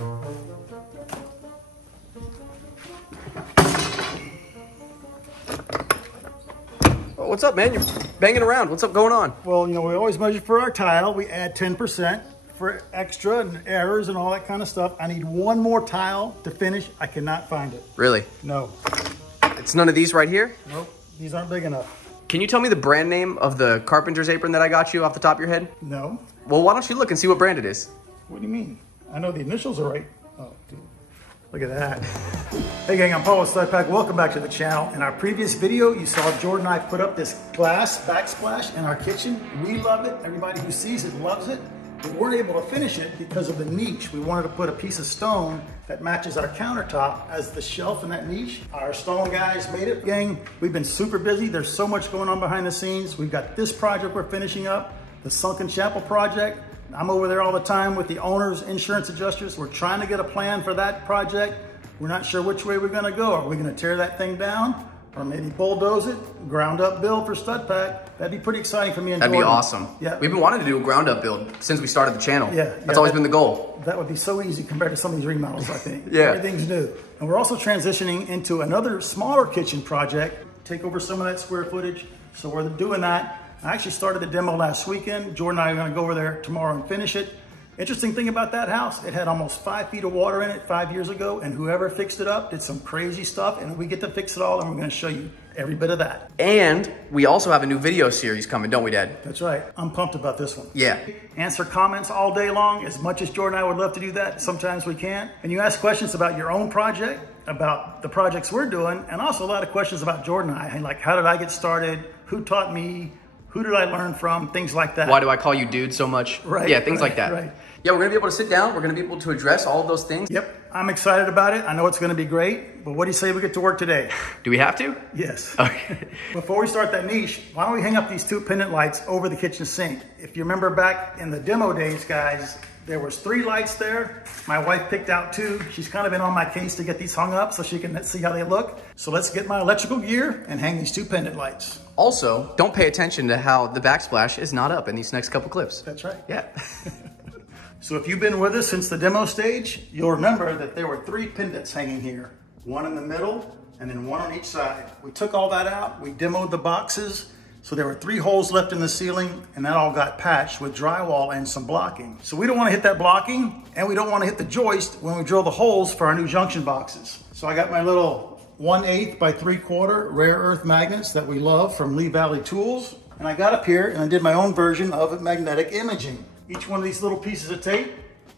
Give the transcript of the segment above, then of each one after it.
Oh, what's up, man? You're banging around. What's up going on? Well, you know, we always measure for our tile. We add 10% for extra and errors and all that kind of stuff. I need one more tile to finish. I cannot find it. Really? No. It's none of these right here? Nope. These aren't big enough. Can you tell me the brand name of the carpenter's apron that I got you off the top of your head? No. Well, why don't you look and see what brand it is? What do you mean? I know the initials are right. Oh, dude. Look at that. Hey gang, I'm Paul with StudPack. Welcome back to the channel. In our previous video, you saw Jordan and I put up this glass backsplash in our kitchen. We love it. Everybody who sees it loves it. We weren't able to finish it because of the niche. We wanted to put a piece of stone that matches our countertop as the shelf in that niche. Our stone guys made it. Gang, we've been super busy. There's so much going on behind the scenes. We've got this project we're finishing up, the Sunken Chapel project. I'm over there all the time with the owners, insurance adjusters. We're trying to get a plan for that project. We're not sure which way we're gonna go. Are we gonna tear that thing down or maybe bulldoze it, ground up build for StudPack? That'd be pretty exciting for me and That'd Jordan. be awesome. Yeah. We've been wanting to do a ground up build since we started the channel. Yeah. That's always been the goal. That would be so easy compared to some of these remodels, I think. Yeah. Everything's new. And we're also transitioning into another smaller kitchen project, take over some of that square footage. So we're doing that. I actually started the demo last weekend. Jordan and I are gonna go over there tomorrow and finish it. Interesting thing about that house, it had almost 5 feet of water in it 5 years ago, and whoever fixed it up did some crazy stuff, and we get to fix it all, and we're gonna show you every bit of that. And we also have a new video series coming, don't we, Dad? That's right. I'm pumped about this one. Yeah. Answer comments all day long. As much as Jordan and I would love to do that, sometimes we can't. And you ask questions about your own project, about the projects we're doing, and also a lot of questions about Jordan and I, like how did I get started, who taught me, who did I learn from, things like that. Why do I call you dude so much? Right. Yeah, things like that. Right. Yeah, we're gonna be able to sit down. We're gonna be able to address all of those things. Yep, I'm excited about it. I know it's gonna be great, but what do you say we get to work today? Do we have to? Yes. Okay. Before we start that niche, why don't we hang up these 2 pendant lights over the kitchen sink? If you remember back in the demo days, guys, there was 3 lights there. My wife picked out 2. She's kind of been on my case to get these hung up so she can see how they look. So let's get my electrical gear and hang these 2 pendant lights. Also, don't pay attention to how the backsplash is not up in these next couple clips. That's right. Yeah. So if you've been with us since the demo stage, you'll remember that there were 3 pendants hanging here. 1 in the middle and then 1 on each side. We took all that out, we demoed the boxes, so there were 3 holes left in the ceiling, and that all got patched with drywall and some blocking. So we don't want to hit that blocking, and we don't want to hit the joist when we drill the holes for our new junction boxes. So I got my little 1/8 by 3/4 rare earth magnets that we love from Lee Valley Tools. And I got up here and I did my own version of magnetic imaging. Each one of these little pieces of tape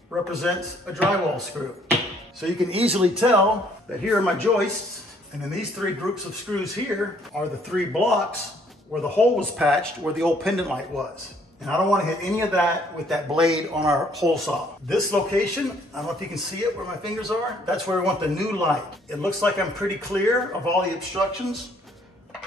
represents a drywall screw. So you can easily tell that here are my joists, and then these 3 groups of screws here are the 3 blocks where the hole was patched where the old pendant light was. And I don't want to hit any of that with that blade on our hole saw. This location, I don't know if you can see it where my fingers are, that's where we want the new light. It looks like I'm pretty clear of all the obstructions.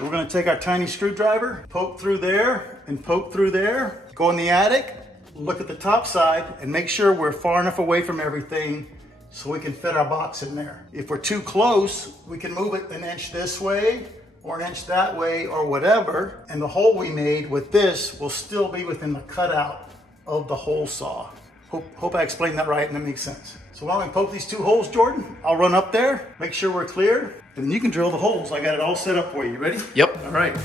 We're going to take our tiny screwdriver, poke through there and poke through there, go in the attic, look at the top side and make sure we're far enough away from everything so we can fit our box in there. If we're too close, we can move it 1 inch this way or 1 inch that way or whatever, and the hole we made with this will still be within the cutout of the hole saw. Hope I explained that right and that makes sense. So why don't we poke these 2 holes, Jordan? I'll run up there, make sure we're clear, and then you can drill the holes. I got it all set up for you. Ready? Yep. All right.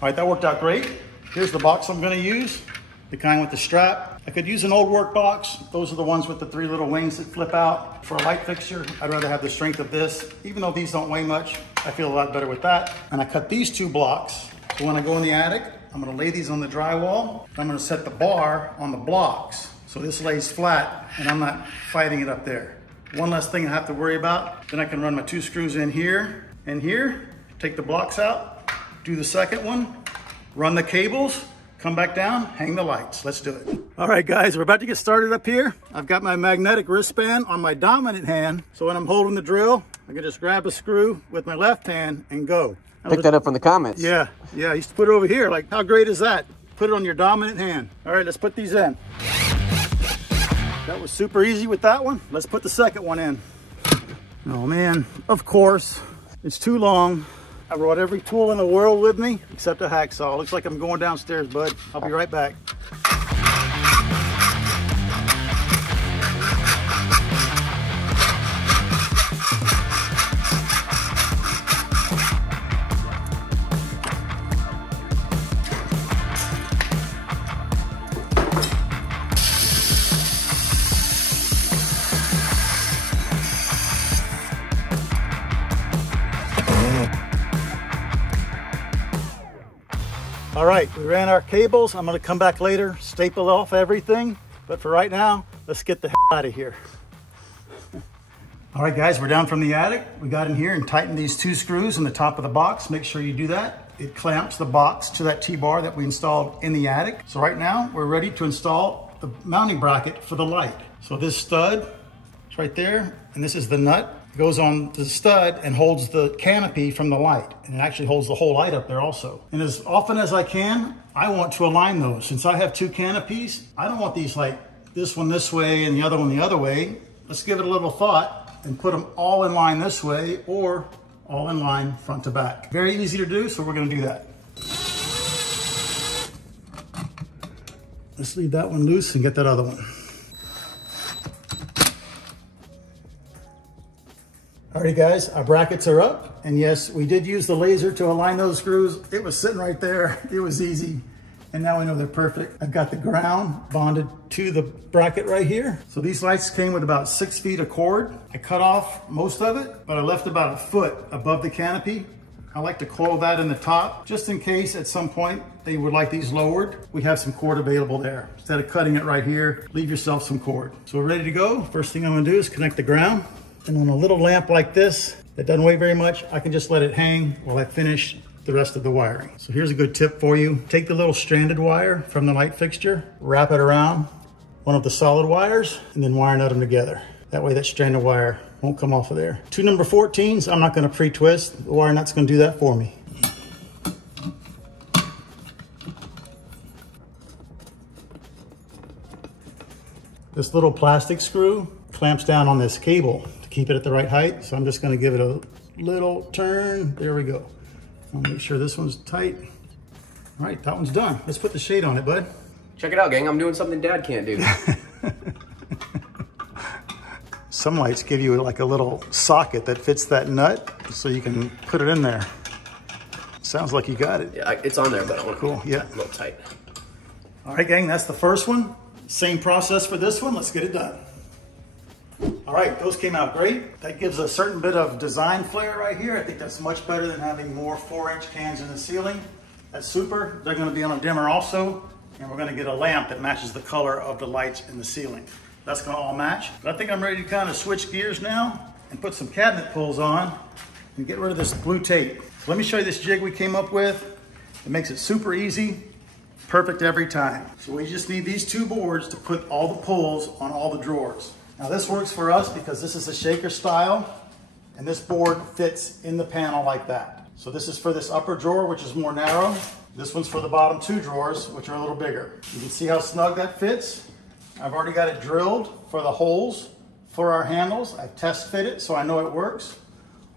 All right, that worked out great. Here's the box I'm gonna use, the kind with the strap. I could use an old work box. Those are the ones with the 3 little wings that flip out. For a light fixture, I'd rather have the strength of this. Even though these don't weigh much, I feel a lot better with that. And I cut these 2 blocks. So when I go in the attic, I'm gonna lay these on the drywall. I'm gonna set the bar on the blocks. So this lays flat and I'm not fighting it up there. One less thing I have to worry about. Then I can run my 2 screws in here and here, take the blocks out, do the second one, run the cables, come back down, hang the lights. Let's do it. All right, guys, we're about to get started up here. I've got my magnetic wristband on my dominant hand. So when I'm holding the drill, I can just grab a screw with my left hand and go. Pick that up from the comments. Yeah, I used to put it over here. Like, how great is that? put it on your dominant hand. All right, let's put these in. That was super easy with that one. Let's put the second one in. Oh man, of course, it's too long. I brought every tool in the world with me except a hacksaw. Looks like I'm going downstairs, bud. I'll be right back. All right, we ran our cables. I'm gonna come back later, staple off everything. But for right now, let's get the hell out of here. All right, guys, we're down from the attic. We got in here and tightened these 2 screws in the top of the box. Make sure you do that. It clamps the box to that T-bar that we installed in the attic. So right now, we're ready to install the mounting bracket for the light. So this stud is right there, and this is the nut. It goes on the stud and holds the canopy from the light. And it actually holds the whole light up there also. And as often as I can, I want to align those. Since I have 2 canopies, I don't want these like this one this way and the other one the other way. Let's give it a little thought and put them all in line this way or all in line front to back. Very easy to do, so we're gonna do that. Let's leave that one loose and get that other one. Alrighty guys, our brackets are up. And yes, we did use the laser to align those screws. It was sitting right there. It was easy. And now we know they're perfect. I've got the ground bonded to the bracket right here. So these lights came with about 6 feet of cord. I cut off most of it, but I left about 1 foot above the canopy. I like to coil that in the top, just in case at some point they would like these lowered. We have some cord available there. Instead of cutting it right here, leave yourself some cord. So we're ready to go. First thing I'm gonna do is connect the ground. And on a little lamp like this, that doesn't weigh very much, I can just let it hang while I finish the rest of the wiring. So here's a good tip for you. Take the little stranded wire from the light fixture, wrap it around one of the solid wires, and then wire nut them together. That way that stranded wire won't come off of there. 2 number 14s, I'm not gonna pre-twist. The wire nut's gonna do that for me. This little plastic screw clamps down on this cable to keep it at the right height. So I'm just gonna give it a little turn. There we go. I'll make sure this one's tight. All right, that one's done. Let's put the shade on it, bud. Check it out, gang. I'm doing something Dad can't do. Some lights give you like a little socket that fits that nut so you can put it in there. Sounds like you got it. Yeah, it's on there, but I want cool. Yeah, a little tight. All right, gang, that's the first one. Same process for this one. Let's get it done. All right, those came out great. That gives a certain bit of design flair right here. I think that's much better than having more 4-inch cans in the ceiling. That's super. They're gonna be on a dimmer also, and we're gonna get a lamp that matches the color of the lights in the ceiling. That's gonna all match. But I think I'm ready to kind of switch gears now and put some cabinet pulls on and get rid of this blue tape. So let me show you this jig we came up with. It makes it super easy, perfect every time. So we just need these 2 boards to put all the pulls on all the drawers. Now this works for us because this is a shaker style and this board fits in the panel like that. So this is for this upper drawer, which is more narrow. This one's for the bottom 2 drawers, which are a little bigger. You can see how snug that fits. I've already got it drilled for the holes for our handles. I've test fit it so I know it works.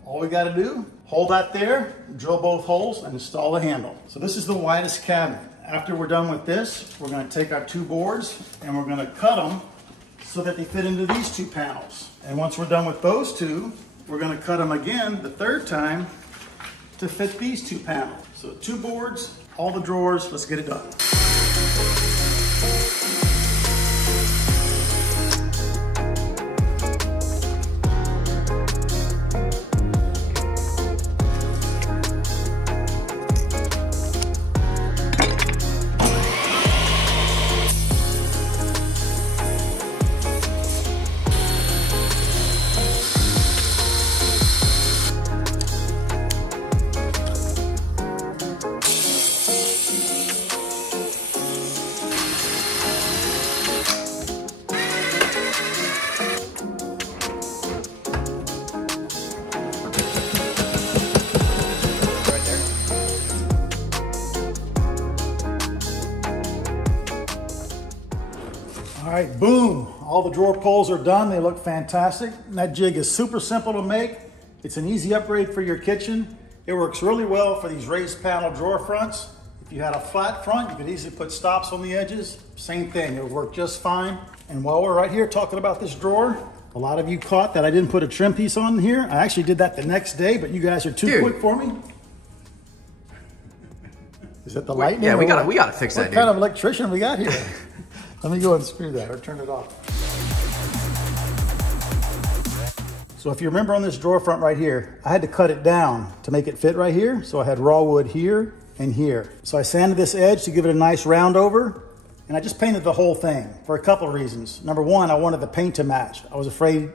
All we gotta do, hold that there, drill both holes and install the handle. So this is the widest cabinet. After we're done with this, we're gonna take our 2 boards and we're gonna cut them so that they fit into these 2 panels. And once we're done with those 2, we're gonna cut them again the 3rd time to fit these 2 panels. So 2 boards, all the drawers, let's get it done. All right, boom. All the drawer pulls are done. They look fantastic. And that jig is super simple to make. It's an easy upgrade for your kitchen. It works really well for these raised panel drawer fronts. If you had a flat front, you could easily put stops on the edges. Same thing, it would work just fine. And while we're right here talking about this drawer, a lot of you caught that I didn't put a trim piece on here. I actually did that the next day, but you guys are too quick for me. Is that the lightning? Yeah, we gotta fix that, dude. What kind of electrician we got here? Let me go and screw that or turn it off. So if you remember on this drawer front right here, I had to cut it down to make it fit right here. So I had raw wood here and here. So I sanded this edge to give it a nice round over, and I just painted the whole thing for a couple of reasons. Number one, I wanted the paint to match. I was afraid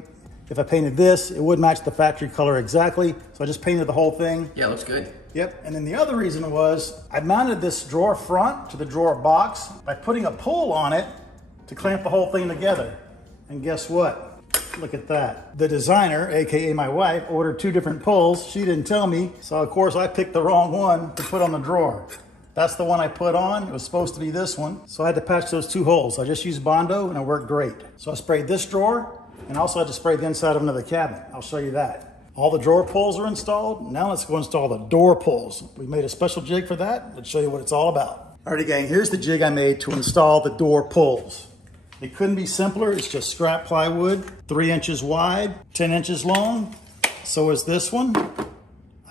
if I painted this, it would match the factory color exactly. So I just painted the whole thing. Yeah, it looks good. Yep, and then the other reason was I mounted this drawer front to the drawer box by putting a pull on it to clamp the whole thing together. And guess what? Look at that. The designer, AKA my wife, ordered 2 different pulls. She didn't tell me, so of course I picked the wrong one to put on the drawer. That's the one I put on. It was supposed to be this one. So I had to patch those 2 holes. I just used Bondo and it worked great. So I sprayed this drawer and I also had to spray the inside of another cabinet. I'll show you that. All the drawer pulls are installed. Now let's go install the door pulls. We made a special jig for that. Let's show you what it's all about. Alrighty gang, here's the jig I made to install the door pulls. It couldn't be simpler. It's just scrap plywood, 3 inches wide, 10 inches long. So is this one.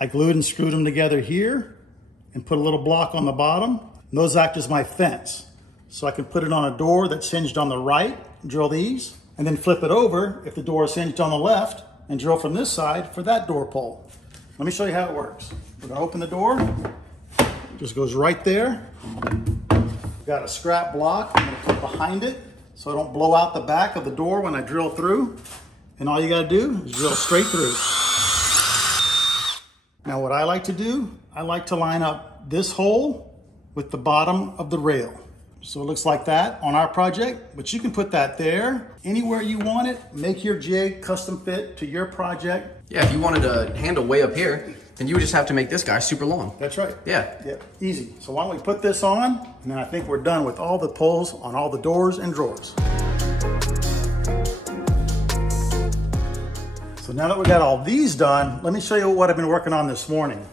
I glued and screwed them together here and put a little block on the bottom. And those act as my fence. So I can put it on a door that's hinged on the right, drill these, and then flip it over if the door is hinged on the left, and drill from this side for that door pull. Let me show you how it works. We're gonna open the door. It just goes right there. Got a scrap block I'm gonna put behind it so I don't blow out the back of the door when I drill through. And all you gotta do is drill straight through. Now what I like to do, I like to line up this hole with the bottom of the rail. So it looks like that on our project, but you can put that there, anywhere you want it. Make your jig custom fit to your project. Yeah, if you wanted a handle way up here, then you would just have to make this guy super long. That's right. Yeah. Yep, easy. So why don't we put this on, and then I think we're done with all the pulls on all the doors and drawers. So now that we got all these done, let me show you what I've been working on this morning.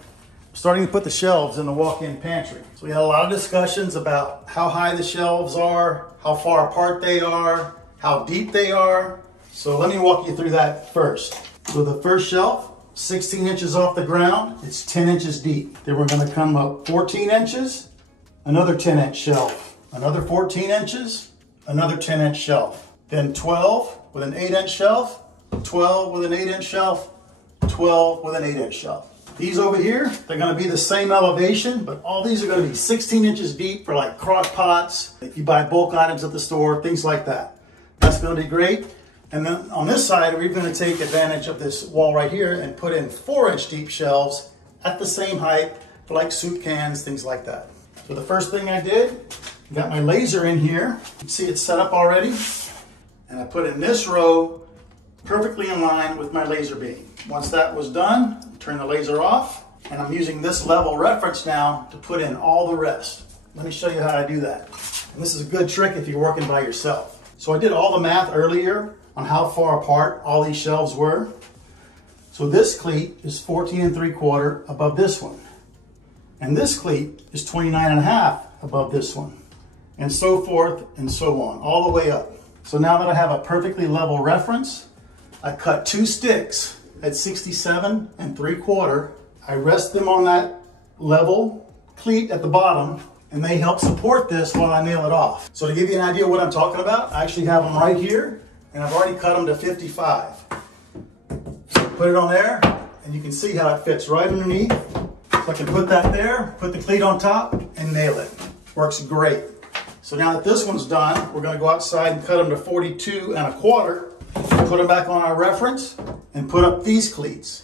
Starting to put the shelves in the walk-in pantry. So we had a lot of discussions about how high the shelves are, how far apart they are, how deep they are. So let me walk you through that first. So the first shelf, 16 inches off the ground, it's 10 inches deep. Then we're gonna come up 14 inches, another 10-inch shelf, another 14 inches, another 10-inch shelf. Then 12 with an 8-inch shelf, 12 with an 8-inch shelf, 12 with an 8-inch shelf. These over here, they're gonna be the same elevation, but all these are gonna be 16 inches deep for like crock pots, if you buy bulk items at the store, things like that. That's gonna be great. And then on this side, we're gonna take advantage of this wall right here and put in 4-inch deep shelves at the same height for like soup cans, things like that. So the first thing I did, got my laser in here. You can see it's set up already. And I put in this row perfectly in line with my laser beam. Once that was done, turn the laser off, and I'm using this level reference now to put in all the rest. Let me show you how to do that. And this is a good trick if you're working by yourself. So I did all the math earlier on how far apart all these shelves were. So this cleat is 14 3/4 above this one. And this cleat is 29.5 above this one. And so forth and so on, all the way up. So now that I have a perfectly level reference, I cut 2 sticks at 67 3/4. I rest them on that level cleat at the bottom, and they help support this while I nail it off. So to give you an idea of what I'm talking about, I actually have them right here, and I've already cut them to 55. So put it on there, and you can see how it fits right underneath. So I can put that there, put the cleat on top, and nail it. Works great. So now that this one's done, we're gonna go outside and cut them to 42 1/4. Put them back on our reference and put up these cleats.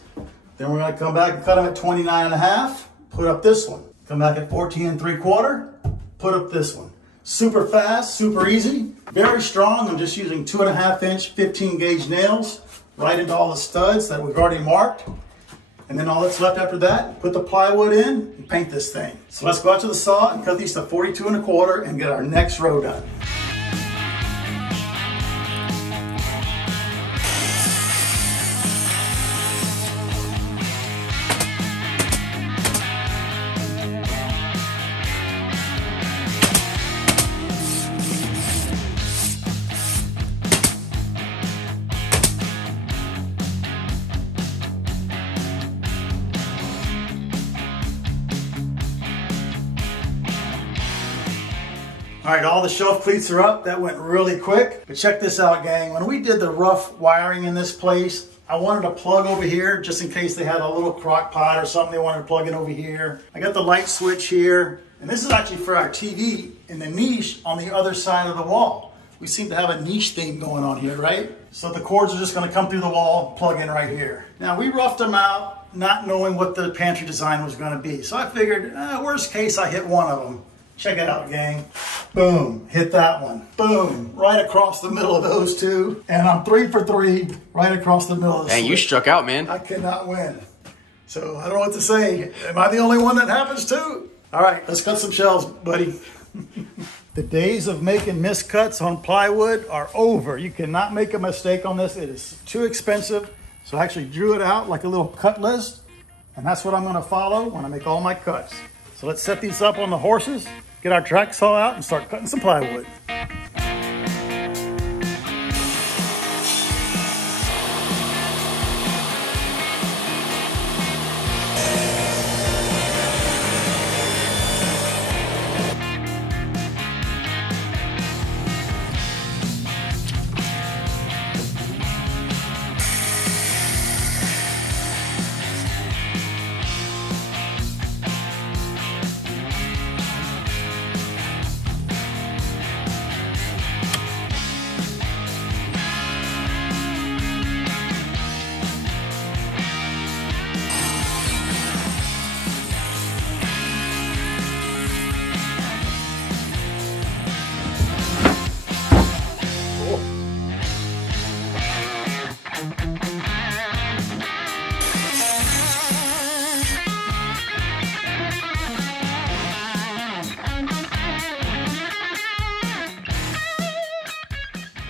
Then we're gonna come back and cut them at 29.5, put up this one. Come back at 14 3/4, put up this one. Super fast, super easy, very strong. I'm just using 2.5-inch 15 gauge nails right into all the studs that we've already marked. And then all that's left after that, put the plywood in and paint this thing. So let's go out to the saw and cut these to 42 1/4 and get our next row done. All right, all the shelf cleats are up. That went really quick. But check this out, gang. When we did the rough wiring in this place, I wanted a plug over here just in case they had a little crock pot or something they wanted to plug in over here. I got the light switch here. And this is actually for our TV in the niche on the other side of the wall. We seem to have a niche theme going on here, right? So the cords are just gonna come through the wall, plug in right here. Now we roughed them out, not knowing what the pantry design was gonna be. So I figured, worst case, I hit one of them. Check it out, gang. Boom, hit that one. Boom, right across the middle of those two. And I'm 3 for 3, right across the middle of the And you struck out, man. I cannot win. So I don't know what to say. Am I the only one that happens to? All right, let's cut some shelves, buddy. The days of making miscuts on plywood are over. You cannot make a mistake on this. It is too expensive. So I actually drew it out like a little cut list. And that's what I'm gonna follow when I make all my cuts. So let's set these up on the horses, get our track saw out, and start cutting some plywood.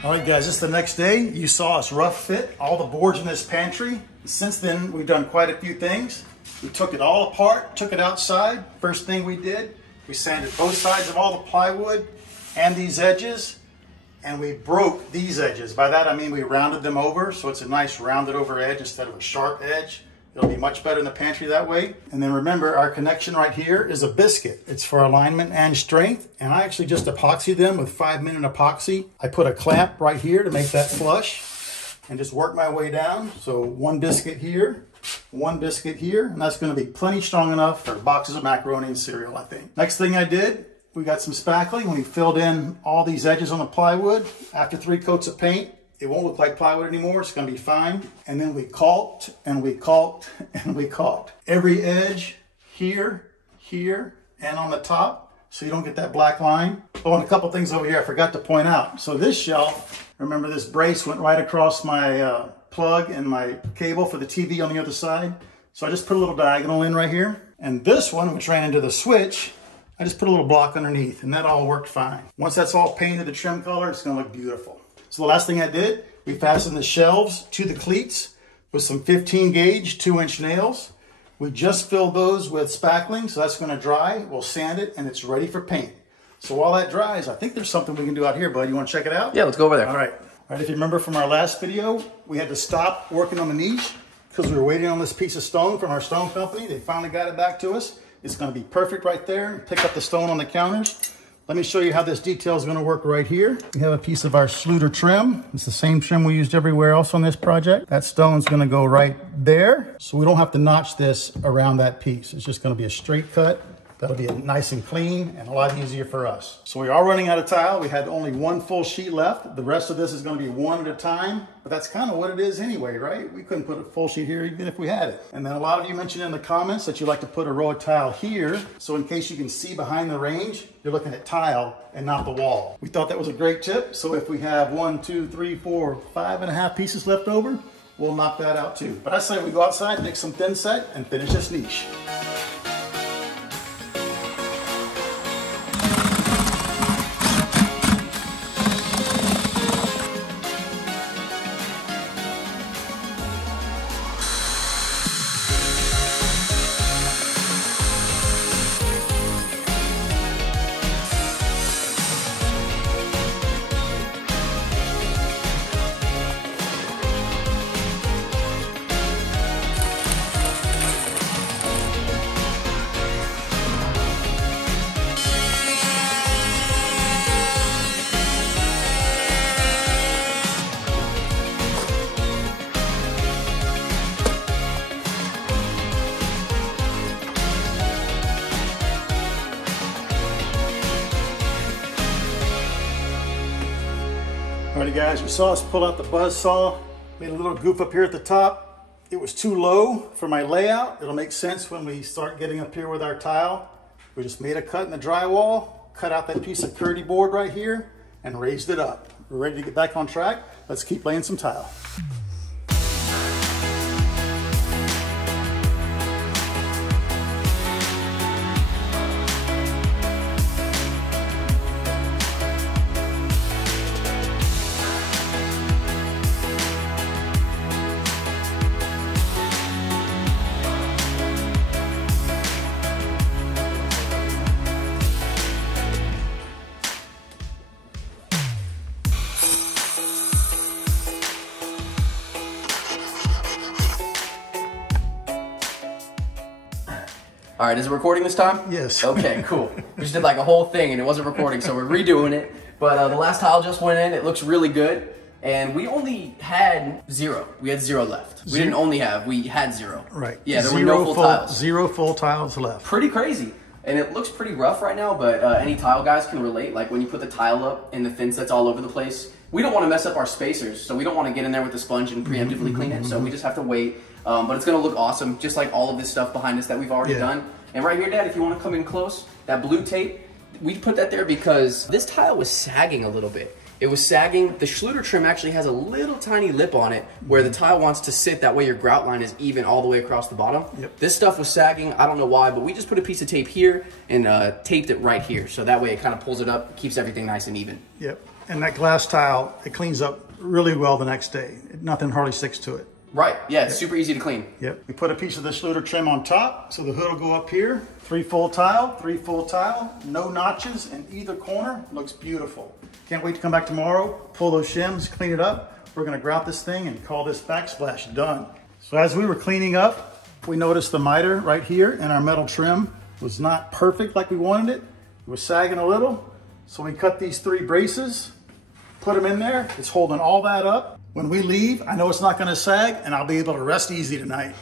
All right, guys, this is the next day. You saw us rough fit all the boards in this pantry. Since then, we've done quite a few things. We took it all apart, took it outside. First thing we did, we sanded both sides of all the plywood and these edges, and we broke these edges. By that, I mean we rounded them over, so it's a nice rounded over edge instead of a sharp edge. It'll be much better in the pantry that way. And then remember, our connection right here is a biscuit. It's for alignment and strength. And I actually just epoxied them with 5-minute epoxy. I put a clamp right here to make that flush and just work my way down. So 1 biscuit here, 1 biscuit here, and that's gonna be plenty strong enough for boxes of macaroni and cereal, I think. Next thing I did, we got some spackling. We filled in all these edges on the plywood. After 3 coats of paint, it won't look like plywood anymore. It's going to be fine. And then we caulked and we caulked and we caulked. Every edge here, here, and on the top, so you don't get that black line. Oh, and a couple things over here I forgot to point out. So this shelf, remember this brace went right across my plug and my cable for the TV on the other side. So I just put a little diagonal in right here. And this one, which ran into the switch, I just put a little block underneath, and that all worked fine. Once that's all painted the trim color, it's going to look beautiful. So the last thing I did, we fastened the shelves to the cleats with some 15 gauge 2-inch nails. We just filled those with spackling, so that's gonna dry. We'll sand it and it's ready for paint. So while that dries, I think there's something we can do out here, bud. You wanna check it out? Yeah, let's go over there. All right, if you remember from our last video, we had to stop working on the niche because we were waiting on this piece of stone from our stone company. They finally got it back to us. It's gonna be perfect right there. Pick up the stone on the counters. Let me show you how this detail is going to work right here. We have a piece of our Schluter trim. It's the same trim we used everywhere else on this project. That stone's going to go right there. So we don't have to notch this around that piece. It's just going to be a straight cut. That'll be nice and clean and a lot easier for us. So we are running out of tile. We had only 1 full sheet left. The rest of this is going to be 1 at a time, but that's kind of what it is anyway, right? We couldn't put a full sheet here even if we had it. And then a lot of you mentioned in the comments that you like to put a row of tile here. So in case you can see behind the range, you're looking at tile and not the wall. We thought that was a great tip. So if we have 1, 2, 3, 4, 5.5 pieces left over, we'll knock that out too. But I say we go outside, make some thin set and finish this niche. Alrighty guys, you saw us pull out the buzz saw, made a little goof up here at the top. It was too low for my layout. It'll make sense when we start getting up here with our tile. We just made a cut in the drywall, cut out that piece of curdy board right here, and raised it up. We're ready to get back on track. Let's keep laying some tile. All right, is it recording this time? Yes. Okay, cool. We just did like a whole thing and it wasn't recording, so we're redoing it. But the last tile just went in. It looks really good. And we only had 0. We had 0 left. We didn't only have, we had 0. Right. Yeah, there were no full tiles. 0 full tiles left. Pretty crazy. And it looks pretty rough right now, but any tile guys can relate. Like when you put the tile up and the thin set's all over the place, we don't want to mess up our spacers, so we don't want to get in there with the sponge and preemptively clean it, so we just have to wait. But it's going to look awesome, just like all of this stuff behind us that we've already done. And right here, Dad, if you want to come in close, that blue tape, we put that there because this tile was sagging a little bit. It was sagging. The Schluter trim actually has a little tiny lip on it where the tile wants to sit. That way your grout line is even all the way across the bottom. Yep. This stuff was sagging. I don't know why, but we just put a piece of tape here and taped it right here. So that way it kind of pulls it up, keeps everything nice and even. Yep. And that glass tile, it cleans up really well the next day. Nothing hardly sticks to it. Right, yeah, it's super easy to clean. Yep. We put a piece of the Schluter trim on top, so the hood will go up here. 3 full tile, 3 full tile, no notches in either corner. Looks beautiful. Can't wait to come back tomorrow, pull those shims, clean it up. We're gonna grout this thing and call this backsplash done. So as we were cleaning up, we noticed the miter right here in our metal trim was not perfect like we wanted it. It was sagging a little. So we cut these 3 braces, put them in there. It's holding all that up. When we leave, I know it's not gonna sag and I'll be able to rest easy tonight.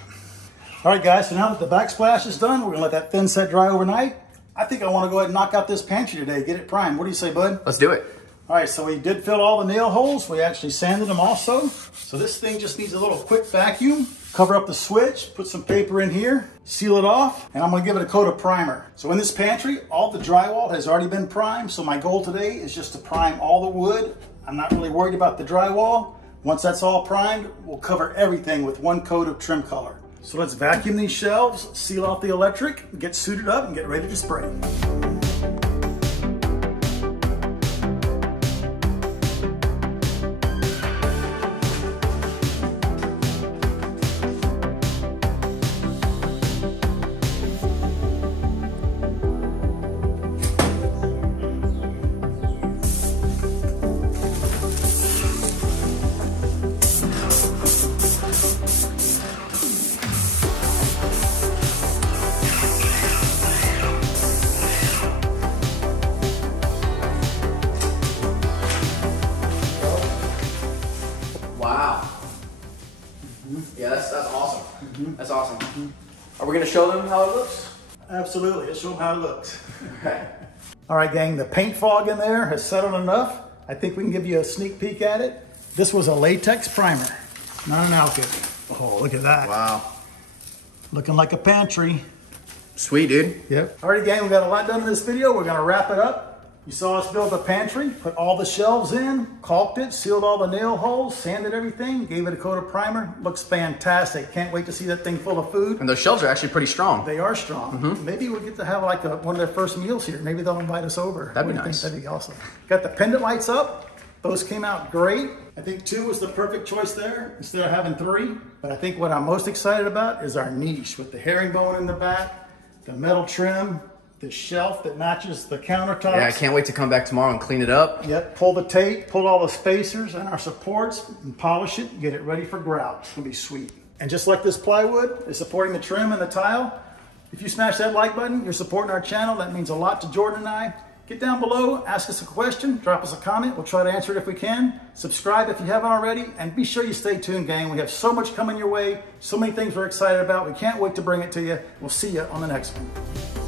All right guys, so now that the backsplash is done, we're gonna let that thin set dry overnight. I think I wanna go ahead and knock out this pantry today, get it primed. What do you say, bud? Let's do it. All right, so we did fill all the nail holes. We actually sanded them also. So this thing just needs a little quick vacuum. Cover up the switch, put some paper in here, seal it off, and I'm gonna give it a coat of primer. So in this pantry, all the drywall has already been primed. So my goal today is just to prime all the wood. I'm not really worried about the drywall. Once that's all primed, we'll cover everything with 1 coat of trim color. So let's vacuum these shelves, seal off the electric, get suited up, and get ready to spray. Yeah, that's awesome. That's awesome. Are we gonna show them how it looks? Absolutely, let's show them how it looks. Okay. All right, gang, the paint fog in there has settled enough. I think we can give you a sneak peek at it. This was a latex primer, not an alkyd. Oh, look at that. Wow. Looking like a pantry. Sweet, dude. Yep. All right, gang, we got a lot done in this video. We're gonna wrap it up. You saw us build a pantry, put all the shelves in, caulked it, sealed all the nail holes, sanded everything, gave it a coat of primer. Looks fantastic. Can't wait to see that thing full of food. And those shelves are actually pretty strong. They are strong. Maybe we'll get to have like one of their first meals here. Maybe they'll invite us over. That'd be nice. That'd be awesome. Got the pendant lights up. Those came out great. I think 2 was the perfect choice there instead of having 3. But I think what I'm most excited about is our niche with the herringbone in the back, the metal trim, the shelf that matches the countertops. Yeah, I can't wait to come back tomorrow and clean it up. Yep, pull the tape, pull all the spacers and our supports and polish it, get it ready for grout. It's gonna be sweet. And just like this plywood is supporting the trim and the tile, if you smash that like button, you're supporting our channel. That means a lot to Jordan and I. Get down below, ask us a question, drop us a comment. We'll try to answer it if we can. Subscribe if you haven't already, and be sure you stay tuned, gang. We have so much coming your way, so many things we're excited about. We can't wait to bring it to you. We'll see you on the next one.